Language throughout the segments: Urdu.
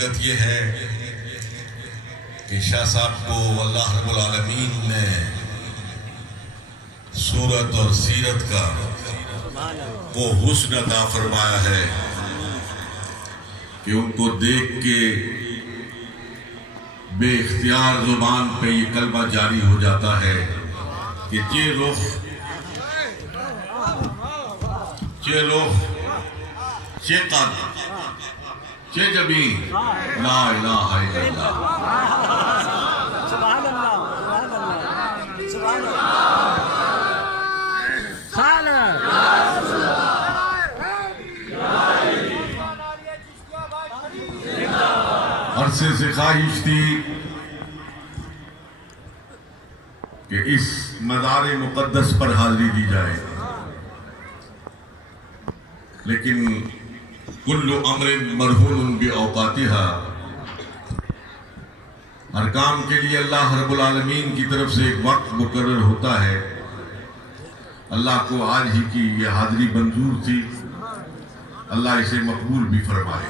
حقیقت یہ ہے کہ شاہ صاحب کو اللہ رب العالمین نے صورت اور سیرت کا وہ حسن عطا فرمایا ہے کہ ان کو دیکھ کے بے اختیار زبان پہ یہ کلمہ جاری ہو جاتا ہے کہ چے رخ چے قد چے جبین لا الہ الا اللہ. سبحان اللہ سبحان عرصے سے خواہش تھی کہ اس مزار مقدس پر حاضری دی جائے، لیکن کل امر مرہون باوقاتها، ہر کام کے لیے اللہ رب العالمین کی طرف سے ایک وقت مقرر ہوتا ہے. اللہ کو آج ہی کی یہ حاضری منظور تھی، اللہ اسے مقبول بھی فرمائے.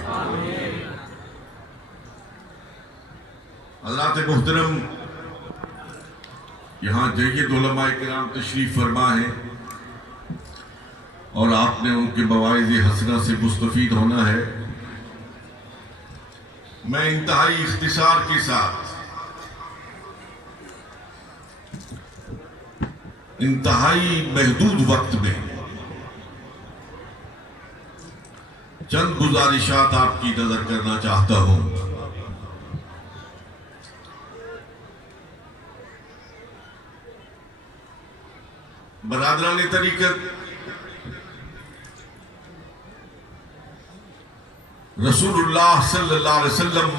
حضرات محترم، یہاں جید علماء کرام تشریف فرما ہے اور آپ نے ان کے مواعظ حسنہ سے مستفید ہونا ہے. میں انتہائی اختصار کے ساتھ انتہائی محدود وقت میں چند گزارشات آپ کی نظر کرنا چاہتا ہوں. برادران طریقت، رسول اللہ صلی اللہ علیہ وسلم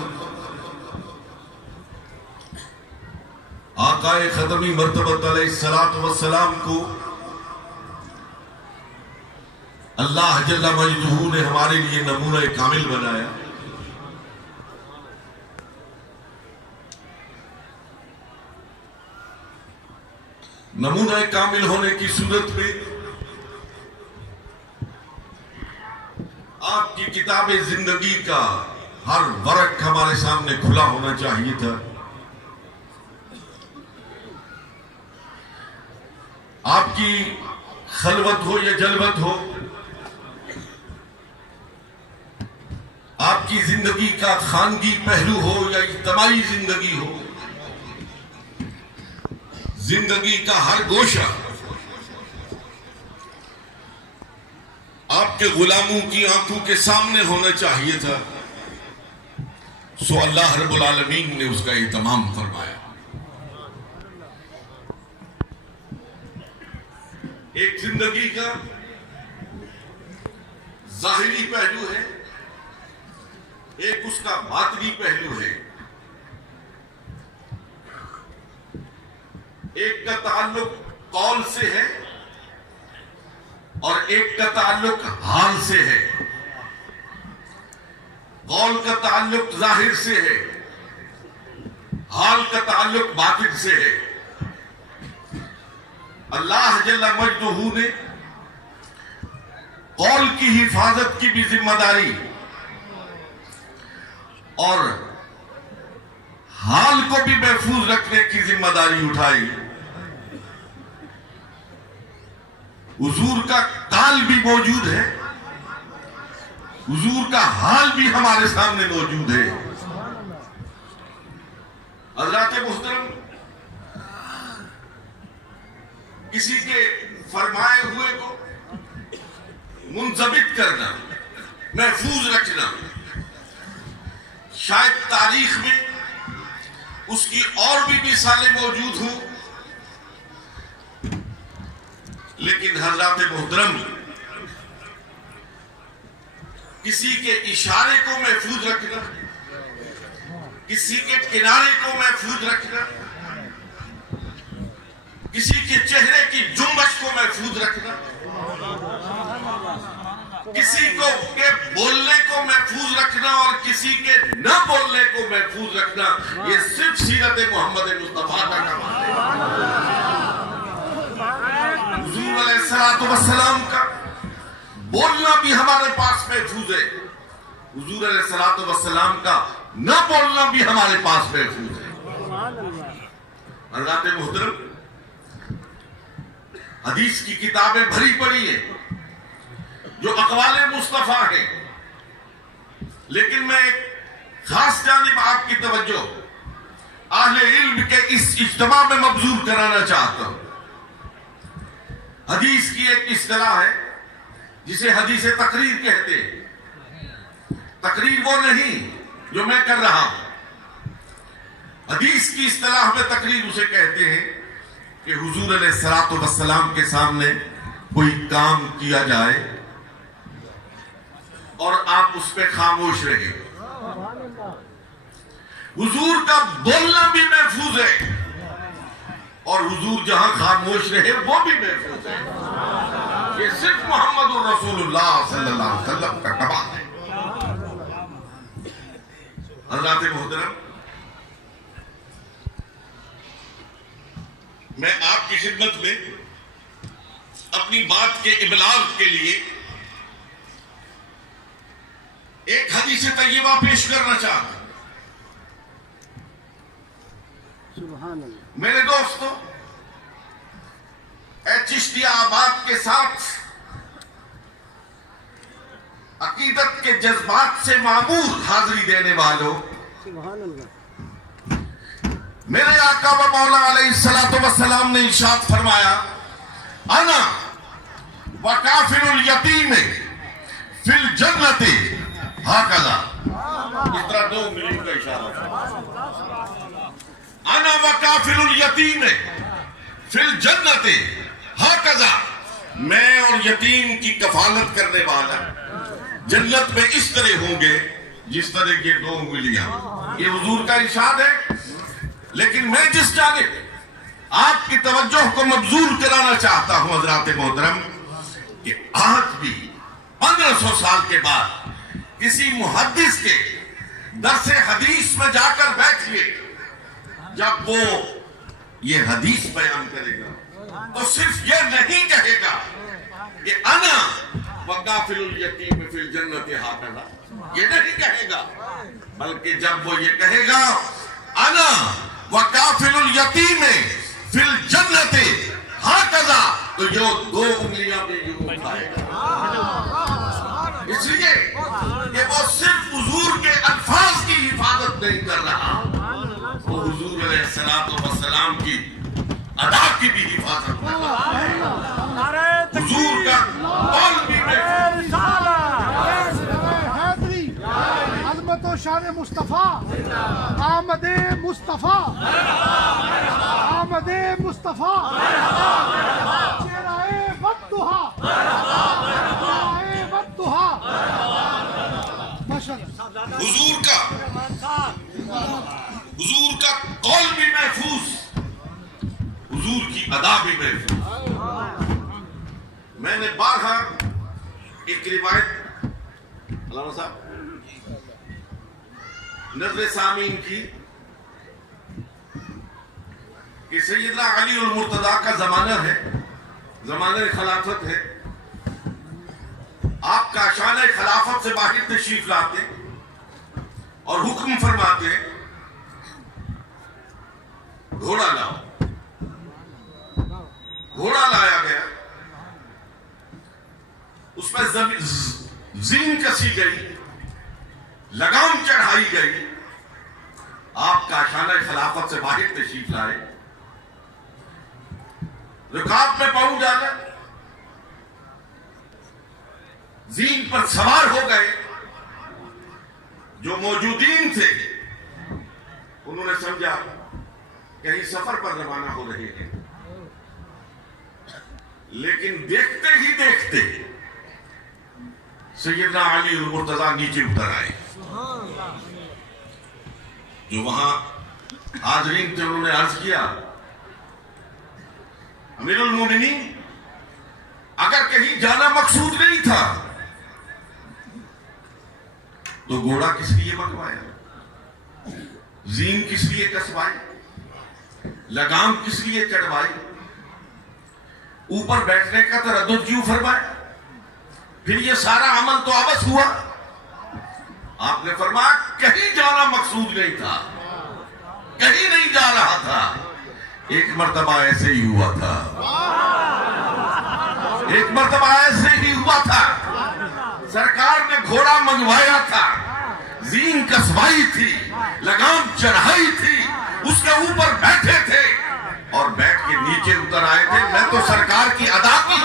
آقا ختمی مرتبہ علیہ السلام کو اللہ جل مجدہ نے ہمارے لیے نمونہ کامل بنایا. نمونہ کامل ہونے کی صورت میں آپ کی کتاب زندگی کا ہر ورق ہمارے سامنے کھلا ہونا چاہیے تھا. آپ کی خلوت ہو یا جلوت ہو، آپ کی زندگی کا خانگی پہلو ہو یا اجتماعی زندگی ہو، زندگی کا ہر گوشہ آپ کے غلاموں کی آنکھوں کے سامنے ہونا چاہیے تھا. سو اللہ رب العالمین نے اس کا اہتمام فرمایا. ایک زندگی کا ظاہری پہلو ہے، ایک اس کا باطنی پہلو ہے. ایک کا تعلق قول سے ہے اور ایک کا تعلق حال سے ہے. قول کا تعلق ظاہر سے ہے، حال کا تعلق باطن سے ہے. اللہ جل مجدہ نے قول کی حفاظت کی بھی ذمہ داری اور حال کو بھی محفوظ رکھنے کی ذمہ داری اٹھائی. حضور کا قال بھی موجود ہے، حضور کا حال بھی ہمارے سامنے موجود ہے. حضرات محترم، کسی کے فرمائے ہوئے کو منضبط کرنا، محفوظ رکھنا، شاید تاریخ میں اس کی اور بھی مثالیں موجود ہوں، لیکن حضرات محترم، کسی کے اشارے کو محفوظ رکھنا، کسی کے کنارے کو محفوظ رکھنا، کسی کے چہرے کی جنبش کو محفوظ رکھنا، کسی کو کے بولنے کو محفوظ رکھنا اور کسی کے نہ بولنے کو محفوظ رکھنا، یہ صرف سیرت محمد مصطفیٰ کا کمال ہے. حضور علیہ السلام کا بولنا بھی ہمارے پاس محفوظ ہے، حضور علیہ الصلوۃ والسلام کا نہ بولنا بھی ہمارے پاس محفوظ ہے۔ سبحان اللہ۔ حضرات محترم، حدیث کی کتابیں بھری پڑی ہیں جو اقوال مصطفیٰ ہیں، لیکن میں ایک خاص جانب آپ کی توجہ اہل علم کے اس اجتماع میں مبذول کرانا چاہتا ہوں۔ حدیث کی ایک اصطلاح ہے جسے حدیث تقریر کہتے ہیں۔ تقریر وہ نہیں جو میں کر رہا ہوں، حدیث کی اصطلاح میں تقریر اسے کہتے ہیں کہ حضور علیہ الصلوۃ والسلام کے سامنے کوئی کام کیا جائے اور آپ اس پہ خاموش رہیں۔ حضور کا بولنا بھی محفوظ ہے اور حضور جہاں خاموش رہے وہ بھی محفوظ ہے۔ یہ صرف محمد الرسول اللہ صلی اللہ علیہ وسلم کا کمال ہے۔ حضرات محترم، میں آپ کی خدمت میں اپنی بات کے ابلاغ کے لیے ایک حدیث طیبہ پیش کرنا چاہتا ہوں۔ سبحان اللہ۔ میرے دوستو، اے چشتیہ آباد کے ساتھ عقیدت کے جذبات سے معمور حاضری دینے والوں، سبحان اللہ۔ میرے آقا و مولا علیہ الصلوۃ والسلام نے ارشاد فرمایا، انا وکافل الیتیم فی الجنت ہاکذا۔ اس طرح دو انگلیوں کا اشارہ ہے۔ انا وکافل الیتیم فی الجنت ہاکذا، میں اور یتیم کی کفالت کرنے والا جنت میں اس طرح ہوں گے جس طرح یہ دو انگلیاں۔ یہ حضور کا ارشاد ہے، لیکن میں جس جانب آپ کی توجہ کو مبذول کرانا چاہتا ہوں حضرات محترم، کہ آج بھی 1500 سال کے بعد کسی محدث کے درس حدیث میں جا کر بیٹھیے، جب وہ یہ حدیث بیان کرے گا تو صرف یہ نہیں کہے گا کہ انا وکافل الیتیم فی الجنت ہاکذا، یہ نہیں کہے گا، بلکہ جب وہ یہ کہے گا انا وکافل الیتیم فی الجنت ہاکذا، تو یہ دو انگلیاں بھی یوں اٹھائے گا۔ اس لیے کہ وہ صرف حضور کے الفاظ کی حفاظت نہیں کر رہا، وہ حضور علیہ الصلوۃ والسلام کی ادا کی بھی حفاظت کر رہا ہے۔ حضور کا قول بھی حیدری، عظمت و شان مصطفیٰ، آمد مصطفیٰ، آمد مصطفیٰ، چہرہ والضحیٰ، چہرہ والضحیٰ۔ ماشاءاللہ۔ حضور کا قول بھی محفوظ، حضور کی ادا بھی محفوظ۔ میں نے بارہا ایک روایت علامہ صاحب نظر سامعین کی کہ سیدنا علی المرتضیٰ کا زمانہ ہے، زمانہ خلافت ہے، آپ کا شانہ خلافت سے باہر تشریف لاتے اور حکم فرماتے گھوڑا لاؤ۔ گھوڑا لایا گیا، اس پر زین کسی گئی، لگام چڑھائی گئی، آپ کا شانہ خلافت سے باہر تشریف لائے، رکاب میں پاؤں ڈالا، زین پر سوار ہو گئے۔ جو موجودین تھے انہوں نے سمجھا کہیں سفر پر روانہ ہو رہے ہیں، لیکن دیکھتے ہی دیکھتے سیدنا علی المرتضیٰ نیچے اتر آئے۔ جو وہاں حاضرین تھے انہوں نے عرض کیا، امیر المومنین، اگر کہیں جانا مقصود نہیں تھا تو گھوڑا کس لیے منگوایا، زین کس لیے کسوائی، لگام کس لیے چڑھوائی، اوپر بیٹھنے کا تردد کیوں فرمایا، پھر یہ سارا عمل تو عبث ہوا۔ آپ نے فرمایا کہیں جانا مقصود نہیں تھا، کہیں نہیں جا رہا تھا، ایک مرتبہ ایسے ہی ہوا تھا، ایک مرتبہ ایسے ہی ہوا تھا، سرکار نے گھوڑا منگوایا تھا، زین کسوائی تھی، لگام چڑھائی تھی، اس کے اوپر بیٹھے تھے اور بیٹھ کے نیچے اتر آئے تھے، میں تو سرکار کی ادا کی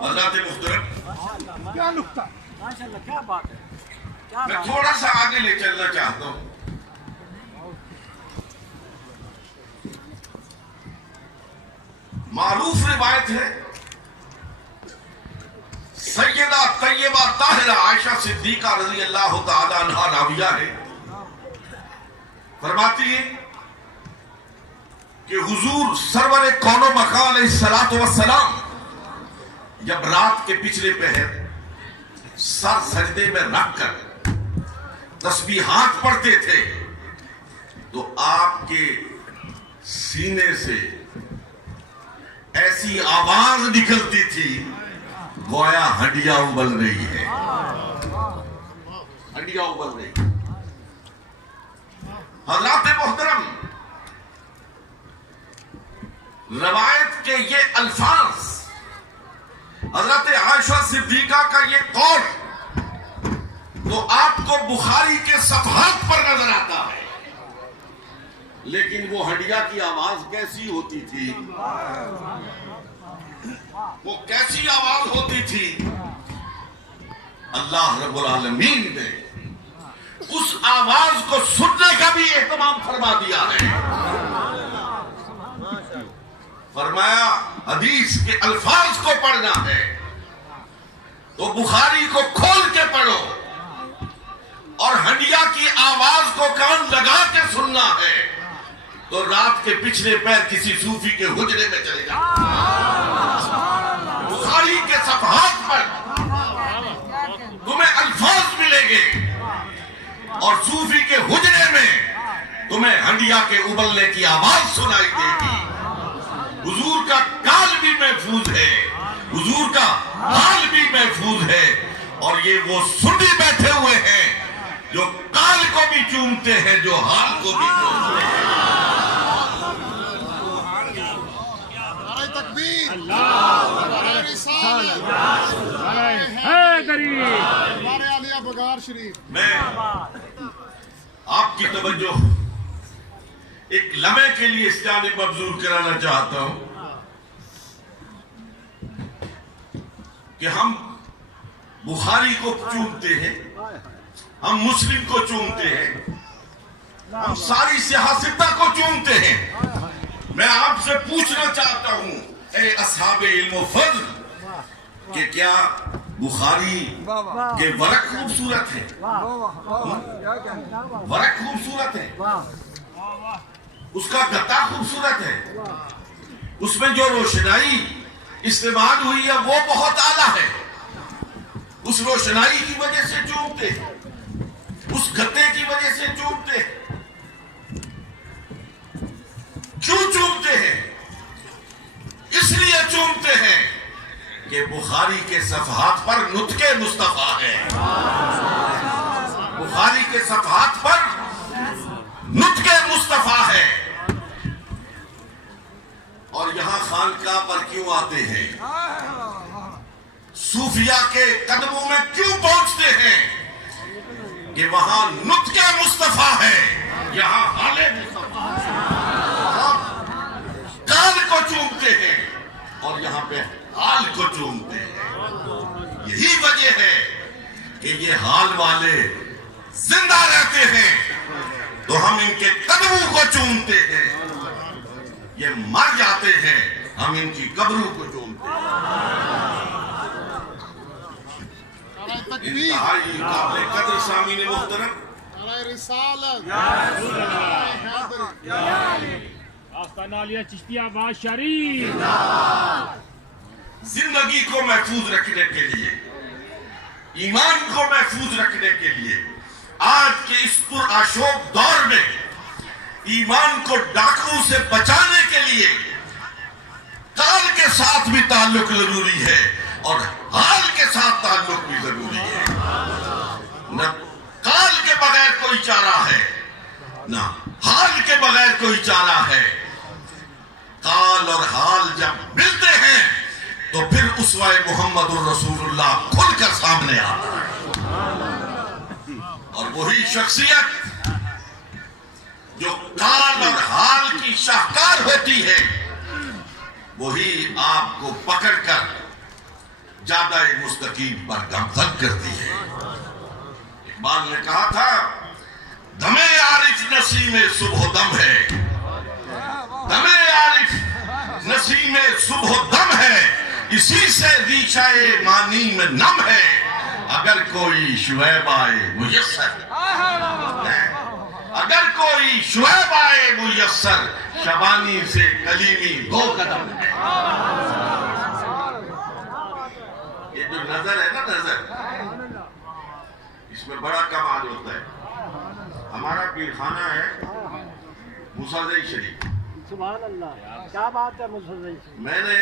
حضرات محترم، کیا نکتہ، ماشاءاللہ کیا بات ہے، کیا میں بات ہے. تھوڑا سا آگے لے چلنا چاہتا ہوں. معروف روایت ہے، سیدہ طیبہ طاہرہ عائشہ صدیقہ رضی اللہ تعالی عنہا راویہ ہے، فرماتی ہے کہ حضور سرور کون و مکان علیہ السلام جب رات کے پچھلے پہر سر سجدے میں رکھ کر تسبیحات پڑھتے تھے تو آپ کے سینے سے ایسی آواز نکلتی تھی گویا ہڈیاں ابل رہی ہے، ہڈیاں ابل رہی. حضرات محترم، روایت کے یہ الفاظ، حضرت عائشہ صدیقہ کا یہ قول تو آپ کو بخاری کے صفحات پر نظر آتا ہے، لیکن وہ ہڈیا کی آواز کیسی ہوتی تھی، وہ کیسی آواز ہوتی تھی. اللہ رب العالمین نے اس آواز کو سننے کا بھی اہتمام فرما دیا ہے. فرمایا حدیث کے الفاظ کو پڑھنا ہے تو بخاری کو کھول کے پڑھو اور ہنڈیا کی آواز کو کان لگا کے سننا ہے تو رات کے پچھلے پیر کسی صوفی کے حجرے میں چلے جاؤ. بخاری کے صفحات پر تمہیں الفاظ ملیں گے اور صوفی کے حجرے میں تمہیں ہنڈیا کے ابلنے کی آواز سنائی دے گی. حضور کا کال بھی محفوظ ہے، حضور کا حال بھی محفوظ ہے، اور یہ وہ سنی بیٹھے ہوئے ہیں جو کال کو بھی چومتے ہیں، جو حال کو بھی چومتے ہیں. نعرہ تکبیر، نعرہ رسالت، نعرہ علیہ بغار شریف. میں آپ کی توجہ ایک لمحے کے لیے اس جانب مبذول کرانا چاہتا ہوں کہ ہم بخاری کو چومتے ہیں، ہم مسلم کو چومتے ہیں، ہم ساری سیاستہ کو چومتے ہیں. میں آپ سے پوچھنا چاہتا ہوں اے اصحاب علم و فضل کہ کیا بخاری کے ورق خوبصورت ہے؟ ورق خوبصورت ہے، اس کا گتا خوبصورت ہے، اس میں جو روشنائی استعمال ہوئی ہے وہ بہت اعلیٰ ہے. اس روشنائی کی وجہ سے چومتے ہیں، اس گتے کی وجہ سے چومتے ہیں. کیوں چومتے ہیں؟ اس لیے چومتے ہیں کہ بخاری کے صفحات پر نطق مصطفیٰ ہے، بخاری کے صفحات پر نطق مصطفیٰ ہے. اور یہاں خانقاہ پر کیوں آتے ہیں؟ صوفیہ کے قدموں میں کیوں پہنچتے ہیں؟ کہ وہاں نطق مصطفیٰ ہے، یہاں حال مصطفیٰ ہے. کال کو چومتے ہیں اور یہاں پہ حال کو چومتے ہیں. یہی وجہ ہے کہ یہ حال والے زندہ رہتے ہیں تو ہم ان کے قدموں کو چومتے ہیں، یہ مر جاتے ہیں ہم ان کی قبروں کو چومتے ہیں. نعرہ تکبیر، انتہائی قابل قدر سامعین محترم، نعرہ رسالت، نعرہ حیدری. آستانہ علیہ چشتی آباد شریف. زندگی کو محفوظ رکھنے کے لیے ایمان کو محفوظ رکھنے کے لیے آج کے اس پرآشوب دور میں ایمان کو ڈاکو سے بچانے کے لیے کال کے ساتھ بھی تعلق ضروری ہے اور حال کے ساتھ تعلق بھی ضروری ہے. نہ کال کے بغیر کوئی چارہ ہے نہ حال کے بغیر کوئی چارہ ہے. کال اور حال جب ملتے ہیں تو پھر اسوہ محمد الرسول اللہ کھل کر سامنے آتا ہے. اور وہی شخصیت جو کال اور حال کی شاہکار ہوتی ہے وہی آپ کو پکڑ کر جادہ مستقیم پر گامزن کرتی ہے. اقبال نے کہا تھا دم عارف نسیم صبح دم ہے، دم عارف نسیم صبح دم ہے، اسی سے ریشہ مانی میں نم ہے، اگر کوئی شعیب آئے میسر، اگر کوئی شعیب آئے میسر، شبانی سے کلیمی 2 قدم ہے. یہ جو نظر ہے نا، نظر اس میں بڑا کمال ہوتا ہے. ہمارا پیر خانہ ہے موسیٰ شریف. سبحان اللہ، کیا بات ہے مسلم. میں نے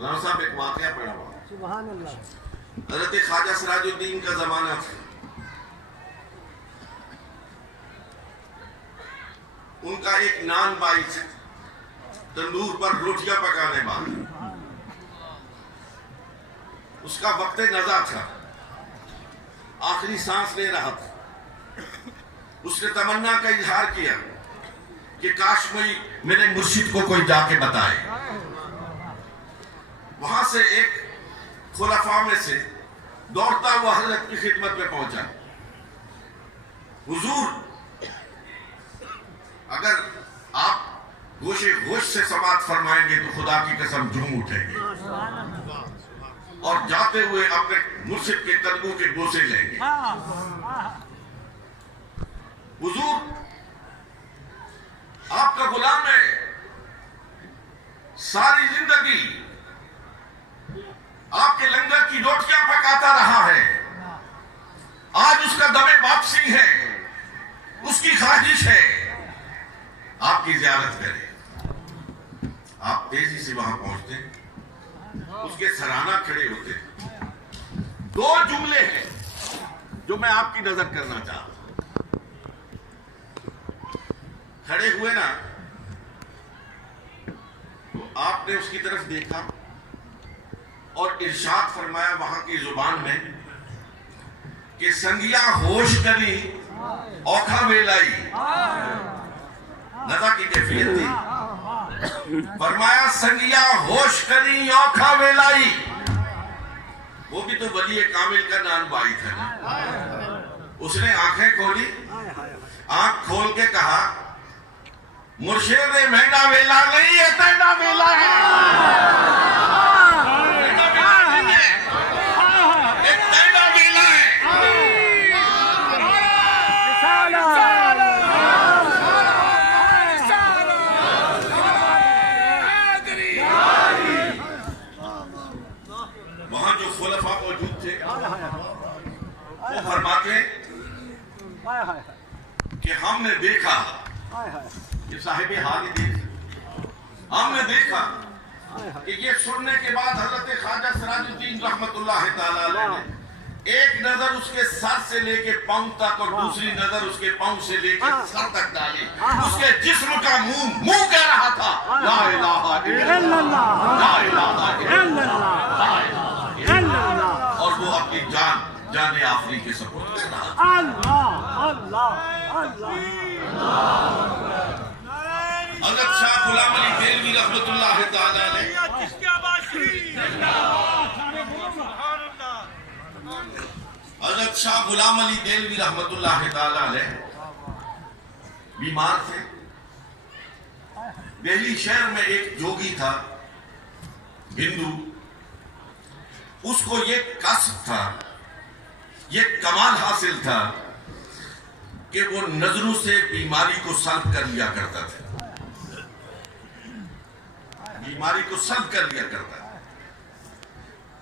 رانا صاحب ایک واقعہ پڑھا ہوا. سبحان اللہ. حضرت خواجہ سراج الدین کا زمانہ تھا. ان کا ایک نان بائی سے تندور پر روٹیاں پکانے والا، اس کا وقت نزا تھا، آخری سانس لے رہا تھا. اس نے تمنا کا اظہار کیا کہ کاش میرے مرشد کو کوئی جا کے بتائے. وہاں سے ایک خلفاء میں سے دوڑتا ہوا حضرت کی خدمت میں پہنچا. حضور، اگر آپ گوشے گوش سے سماعت فرمائیں گے تو خدا کی قسم جھوم اٹھیں گے اور جاتے ہوئے اپنے مرشد کے قدموں کے بوسے لیں گے. حضور، آپ کا غلام ہے، ساری زندگی آپ کے لنگر کی روٹیاں پکاتا رہا ہے، آج اس کا دم واپسی ہے، اس کی خواہش ہے آپ کی زیارت کرے. آپ تیزی سے وہاں پہنچتے، اس کے سرانہ کھڑے ہوتے. 2 جملے ہیں جو میں آپ کی نظر کرنا چاہتا ہوں. کھڑے ہوئے نا تو آپ نے اس کی طرف دیکھا اور ارشاد فرمایا وہاں کی زبان میں کہ سنگیا ہوش کری اوکھا ویلائی. نزا کی کیفیت تھی. فرمایا سنگیا ہوش کری اوکھا ویلائی. وہ بھی تو ولی کامل کا نان بائی تھا نا. اس نے آنکھیں کھولی، آنکھ کھول کے کہا مرشد مہنگا ویلا نہیں ہے، تینڈا ویلا ہے. ایک تینڈا ویلا ہے. وہاں جو خلفاء موجود تھے وہ فرماتے کہ ہم نے دیکھا کہ صاحب حال دیکھ، ہم نے دیکھا کہ یہ سننے کے بعد حضرت خواجہ سراج الدین رحمت اللہ تعالی علیہ نے ایک نظر اس کے سر سے لے کے پاؤں تک اور دوسری نظر اس کے پاؤں سے لے کے سر تک ڈالی. اس کے جسم کا منہ کہہ رہا تھا لا الہ الا اللہ، لا الہ الا اللہ، اور وہ اپنی جان آفری کے سپرد کر رہا تھا. حضرت شاہ غلام علی دہلوی رحمت اللہ تعالی علیہ، حضرت شاہ غلام علی دہلوی رحمت اللہ تعالی علیہ بیمار تھے. دہلی شہر میں ایک جوگی تھا ہندو، اس کو یہ کسب تھا، یہ کمال حاصل تھا کہ وہ نظروں سے بیماری کو سلب کر لیا کرتا تھا. بیماری کو سلب کر لیا کرتا تھا.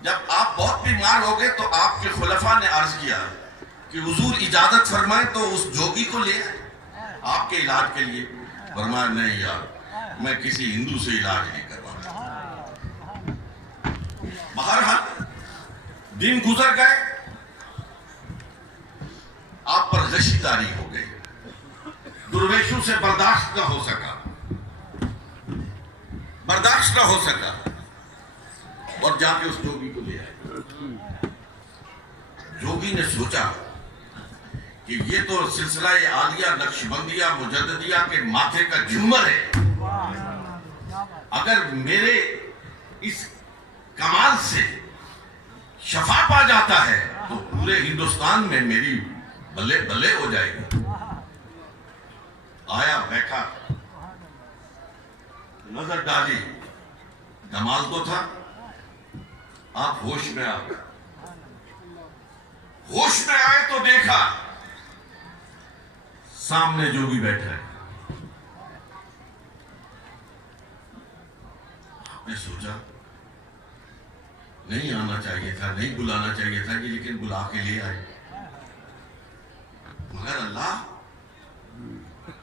جب آپ بہت بیمار ہو گئے تو آپ کے خلفاء نے عرض کیا کہ حضور اجازت فرمائیں تو اس جوگی کو لے آئے آپ کے علاج کے لیے. فرمایا نہیں یار میں کسی ہندو سے علاج نہیں کرواتا. بہرحال دن گزر گئے, آپ پر غشی طاری ہو گئی, درویشوں سے برداشت نہ ہو سکا, اور جا کے اس جوگی کو لے آئے. جوگی نے سوچا کہ یہ تو سلسلہ عالیہ نقشبندیہ مجددیہ کے ماتھے کا جھومر ہے, اگر میرے اس کمال سے شفا پا جاتا ہے تو پورے ہندوستان میں میری بلے بلے ہو جائے گی. آیا بیٹھا, نظر ڈالی, کمال تو تھا. آپ ہوش میں آ گئے, ہوش میں آئے تو دیکھا سامنے جوگی بیٹھا ہے. آپ نے سوچا نہیں آنا چاہیے تھا, نہیں بلانا چاہیے تھا, لیکن بلا کے لے آئے. مگر اللہ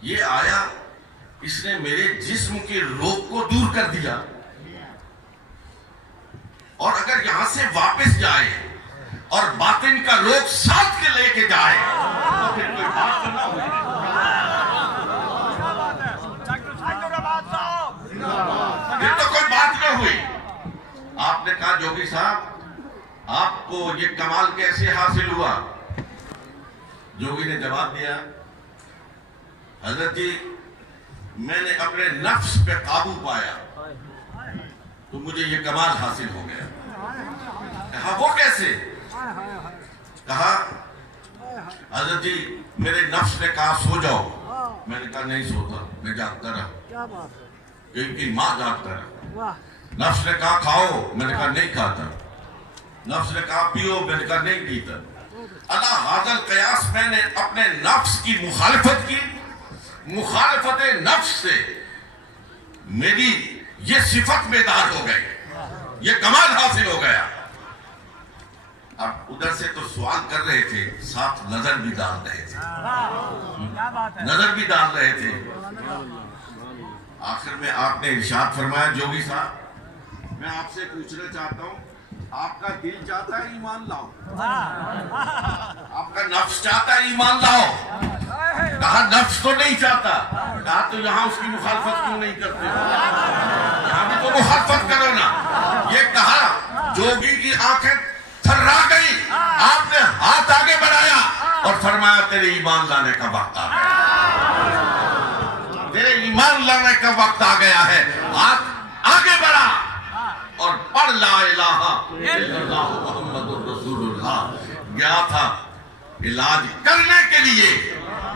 یہ آیا, اس نے میرے جسم کے روگ کو دور کر دیا, اور اگر یہاں سے واپس جائے اور باطن کا روگ ساتھ کے لے کے جائے تو پھر کوئی بات نہ ہوئی. پھر تو کوئی بات نہ ہوئی. آپ نے کہا جوگی صاحب آپ کو یہ کمال کیسے حاصل ہوا؟ جوگی نے جواب دیا, حضرت جی میں نے اپنے نفس پہ قابو پایا تو مجھے یہ کمال حاصل ہو گیا. کہا وہ کیسے؟ کہا حضرت جی میرے نفس نے کہا سو جاؤ, میں نے کہا نہیں سوتا, میں جاگتا رہا, کیونکہ ماں جاگتا رہا. نفس نے کہا کھاؤ, میں نے کہا نہیں کھاتا. نفس نے کہا پیو, میں نے کہا نہیں پیتا. اللہ حاضر قیاس میں نے اپنے نفس کی مخالفت کی, مخالفت نفس سے میری یہ صفت بیدار ہو گئی, یہ کمال حاصل ہو گیا. اب ادھر سے تو سوال کر رہے تھے, ساتھ نظر بھی ڈال رہے تھے, نظر بھی ڈال رہے تھے. آخر میں آپ نے ارشاد فرمایا جوگی صاحب میں آپ سے پوچھنا چاہتا ہوں, آپ کا دل چاہتا ہے ایمان لاؤ, آپ کا نفس چاہتا ہے ایمان لاؤ؟ کہا نفس تو نہیں چاہتا. کہا تو یہاں اس کی مخالفت کیوں نہیں کرتے ہو؟ یہاں بھی تو مخالفت کرو نا. یہ کہا جوگی کی آنکھیں تھرا گئی, آپ نے ہاتھ آگے بڑھایا اور فرمایا تیرے ایمان لانے کا وقت آ گیا, تیرے ایمان لانے کا وقت آ گیا ہے. ہاتھ آگے بڑھا اور پڑھ لا الہ الا اللہ محمد الرسول اللہ. گیا تھا علاج کرنے کے لیے,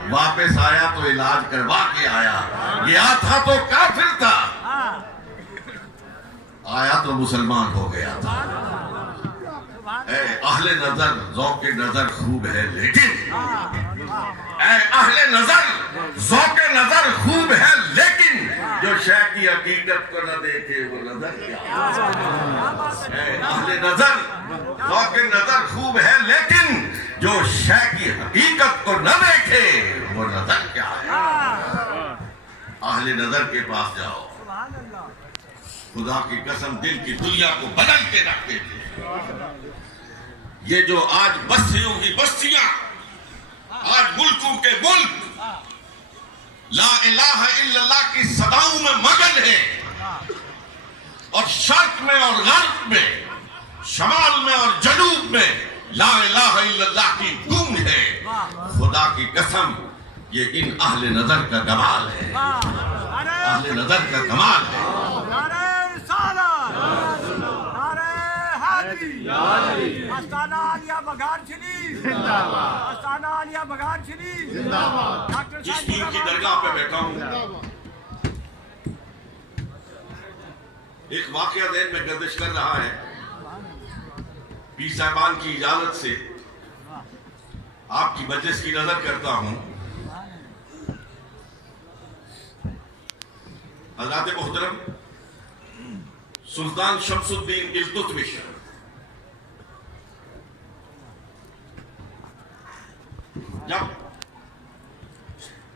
واپس آیا تو علاج کروا کے آیا. گیا تھا تو کافر تھا, آیا تو مسلمان ہو گیا تھا. اے اہل نظر ذوق نظر خوب ہے لیکن, اے اہل نظر ذوق نظر خوب ہے لیکن جو شے کی حقیقت کو نہ دیکھے وہ نظر کیا ہے. اے اہل نظر ذوق نظر خوب ہے لیکن جو شے کی حقیقت کو نہ دیکھے وہ نظر کیا ہے. اہل نظر کے پاس جاؤ, خدا کی قسم دل کی دنیا کو بدل کے رکھ دیتے ہیں. یہ جو آج بستیوں کی بستیاں, آج ملکوں کے ملک لا الہ الا اللہ کی صداؤں میں مگن ہے, اور شرق میں اور غرب میں, شمال میں اور جنوب میں لا الہ الا اللہ کی گونج ہے. خدا کی قسم یہ ان اہل نظر کا کمال ہے, اہل نظر کا کمال ہے. آستانہ عالیہ بگار شریف زندہ باد, آستانہ عالیہ بگار شریف زندہ باد. ڈاکٹر جس پیر کی درگاہ پہ بیٹھا ہوں, ایک واقعہ ذہن میں گردش کر رہا ہے. پیر صاحبان کی اجازت سے آپ کی مجلس کی نظر کرتا ہوں. حضرات محترم سلطان شمس الدین التتمش جب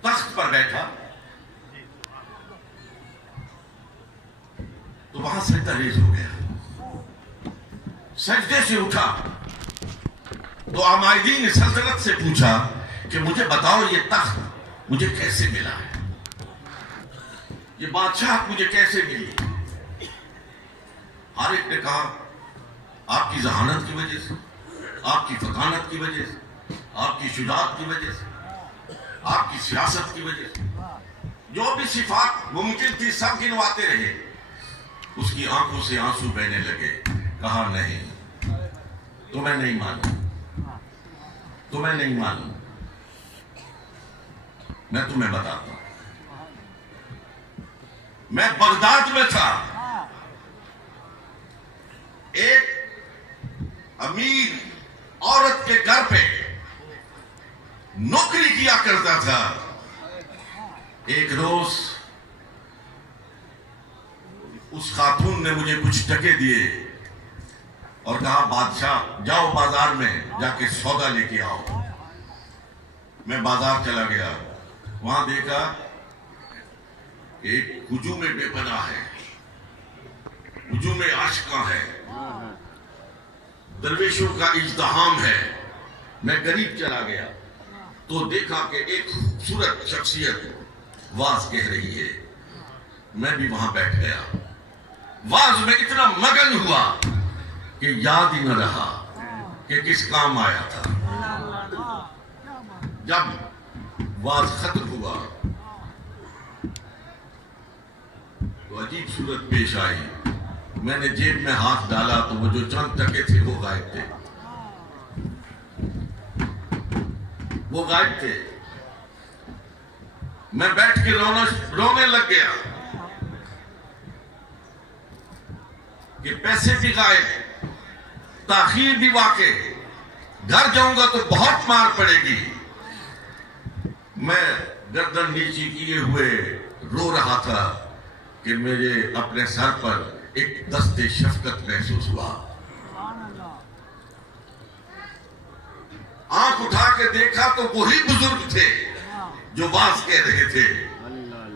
تخت پر بیٹھا تو وہاں سجدہ ریز ہو گیا، سجدے سے اٹھا تو عمائدین سلطنت سے پوچھا کہ مجھے بتاؤ یہ تخت مجھے کیسے ملا ہے، یہ بادشاہ مجھے کیسے ملی؟ ہر ایک نے کہا آپ کی ذہانت کی وجہ سے، آپ کی فطانت کی وجہ سے، آپ کی شجاعت کی وجہ سے، آپ کی سیاست کی وجہ سے، جو بھی صفات ممکن تھی سب گنواتے رہے۔ اس کی آنکھوں سے آنسو بہنے لگے، کہا نہیں تمہیں نہیں معلوم، تمہیں نہیں معلوم، میں تمہیں بتاتا ہوں۔ میں بغداد میں تھا، ایک امیر عورت کے گھر پہ نوکری کیا کرتا تھا۔ ایک روز اس خاتون نے مجھے کچھ ٹکے دیے اور کہا بادشاہ جاؤ بازار میں جا کے سودا لے کے آؤ۔ میں بازار چلا گیا، وہاں دیکھا ایک ہجوم بے پناہ ہے، ہجوم عاشقاں ہے، درویشوں کا اجتحام ہے۔ میں قریب چلا گیا تو دیکھا کہ ایک خوبصورت شخصیت واز کہہ رہی ہے، میں بھی وہاں بیٹھ گیا۔ واز میں اتنا مگن ہوا کہ یاد ہی نہ رہا کہ کس کام آیا تھا۔ جب واز ختم ہوا تو عجیب صورت پیش آئی۔ میں نے جیب میں ہاتھ ڈالا تو وہ جو چند ٹکے تھے وہ غائب تھے، وہ غائب تھے۔ میں بیٹھ کے رونے لگ گیا کہ پیسے بھی غائب، تاخیر بھی واقع، گھر جاؤں گا تو بہت مار پڑے گی۔ میں گردن نیچی کیے ہوئے رو رہا تھا کہ میرے اپنے سر پر ایک دست شفقت محسوس ہوا۔ آنکھ اٹھا کے دیکھا تو وہی بزرگ تھے جو واز کہہ رہے تھے۔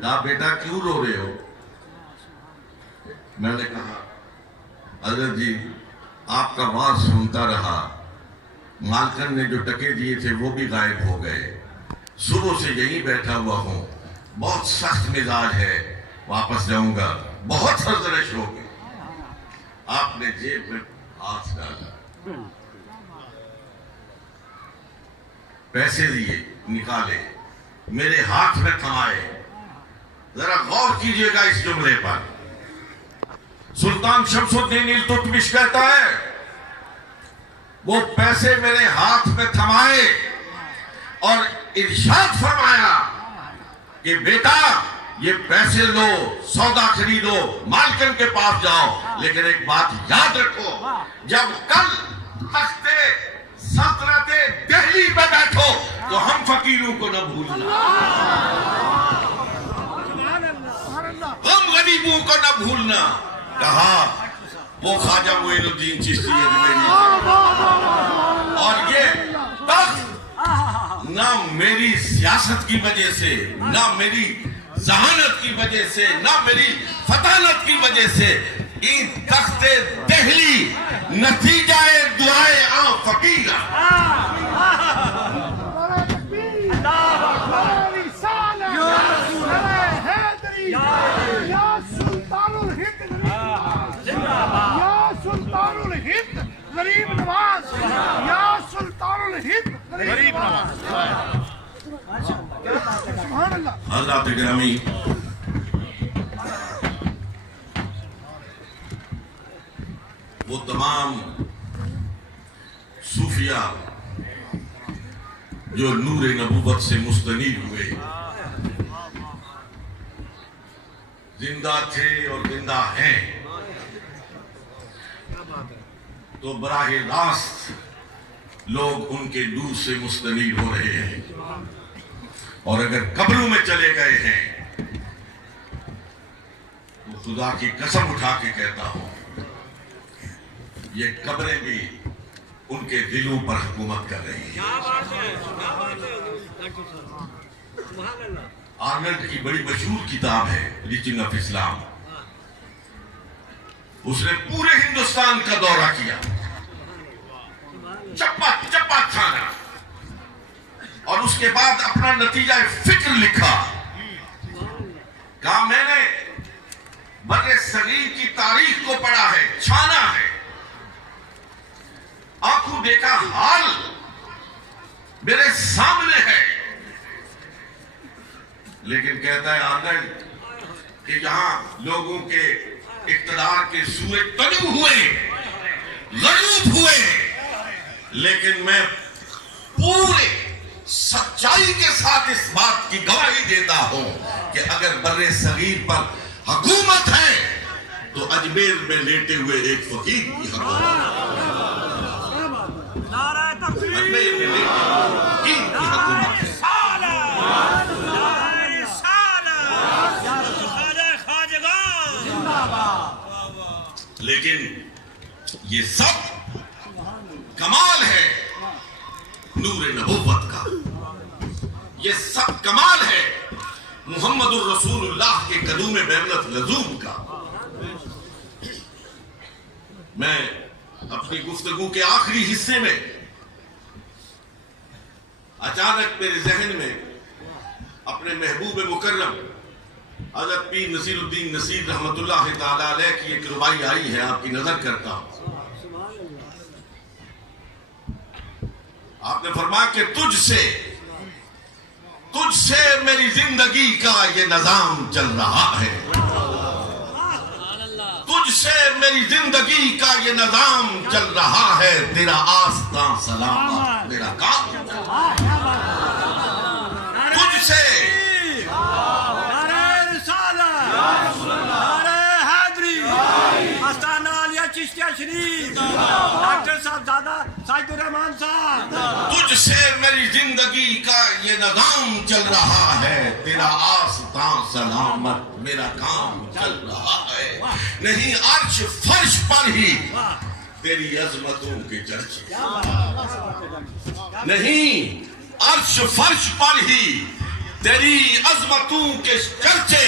کہا بیٹا کیوں رو رہے ہو؟ میں نے کہا حضرت جی آپ کا واز سنتا رہا، مالکن نے جو ٹکے دیے تھے وہ بھی غائب ہو گئے، صبح سے یہیں بیٹھا ہوا ہوں، بہت سخت مزاج ہے، واپس جاؤں گا، بہت سرزنش ہوگی۔ آپ نے جیب میں ہاتھ ڈالا، پیسے دیے، نکالے، میرے ہاتھ میں تھمائے۔ ذرا غور کیجئے گا اس جملے پر۔ سلطان شمس الدین التتمش کہتا ہے وہ پیسے میرے ہاتھ میں تھمائے اور ارشاد فرمایا کہ بیٹا یہ پیسے لو، سودا خریدو، مالکن کے پاس جاؤ، لیکن ایک بات یاد رکھو، جب کل تخت سلطنت دہلی پہ بیٹھو تو ہم فقیروں کو نہ بھولنا، ہم غریبوں کو نہ بھولنا۔ کہا وہ خواجہ معین الدین چشتی اجمیری، اور یہ تخت نہ میری سیاست کی وجہ سے، نہ میری ذہانت کی وجہ سے، نہ میری فطانت کی وجہ سے، این تخت دہلی نتیجہ دعائے عام فقیر۔ غریب نواز، یا سلطان الہند غریب نواز۔ سبحان اللہ۔ حضرات گرامی، وہ تمام صوفیاء جو نور نبوت سے مستنیر ہوئے، زندہ تھے اور زندہ ہیں، تو براہ راست لوگ ان کے نور سے مستنیر ہو رہے ہیں، اور اگر قبروں میں چلے گئے ہیں تو خدا کی قسم اٹھا کے کہتا ہوں یہ قبریں بھی ان کے دلوں پر حکومت کر رہی ہیں۔ آرنلڈ کی بڑی مشہور کتاب ہے ریچنگ آف اسلام. اس نے پورے ہندوستان کا دورہ کیا, چپا چپا کھانا, اور اس کے بعد اپنا نتیجہ فکر لکھا. کہا میں نے بر صغیر کی تاریخ کو پڑھا ہے, چھانا ہے, آنکھوں دیکھا حال میرے سامنے ہے, لیکن کہتا ہے آرنلڈ کہ یہاں لوگوں کے اقتدار کے سورج طلوع ہوئے, غروب ہوئے, لیکن میں پورے سچائی کے ساتھ اس بات کی گواہی دیتا ہوں کہ اگر بر صغیر پر حکومت ہے تو اجمیر میں لیٹے ہوئے ایک فقیر کی حکومت, نعرہ تکبیر, اجمیر میں لیٹے ہوئے فقیر کی حکومت ہے. لیکن یہ سب کمال ہے نور نبوت کا, یہ سب کمال ہے محمد الرسول اللہ کے قدوم بیمنت لزوم کا. میں اپنی گفتگو کے آخری حصے میں اچانک میرے ذہن میں اپنے محبوب مکرم حضرت پیر نصیر الدین نصیر رحمت اللہ تعالی علیہ کی ایک ربائی آئی ہے, آپ کی نظر کرتا ہوں. آپ نے فرمایا کہ تجھ سے میری زندگی کا یہ نظام چل رہا ہے, تجھ سے میری زندگی کا یہ نظام چل رہا ہے, تیرا آستاں سلامت میرا کام, تجھ سے چشتیہ شریف, ڈاکٹر صاحب دادا ساجد الرحمان صاحب, تجھ سے میری زندگی کا یہ نظام چل رہا ہے, تیرا آستاں سلامت میرا کام چل رہا ہے. نہیں عرش فرش پر ہی تیری عظمتوں کے چرچے, نہیں عرش فرش پر ہی تیری عظمتوں کے چرچے,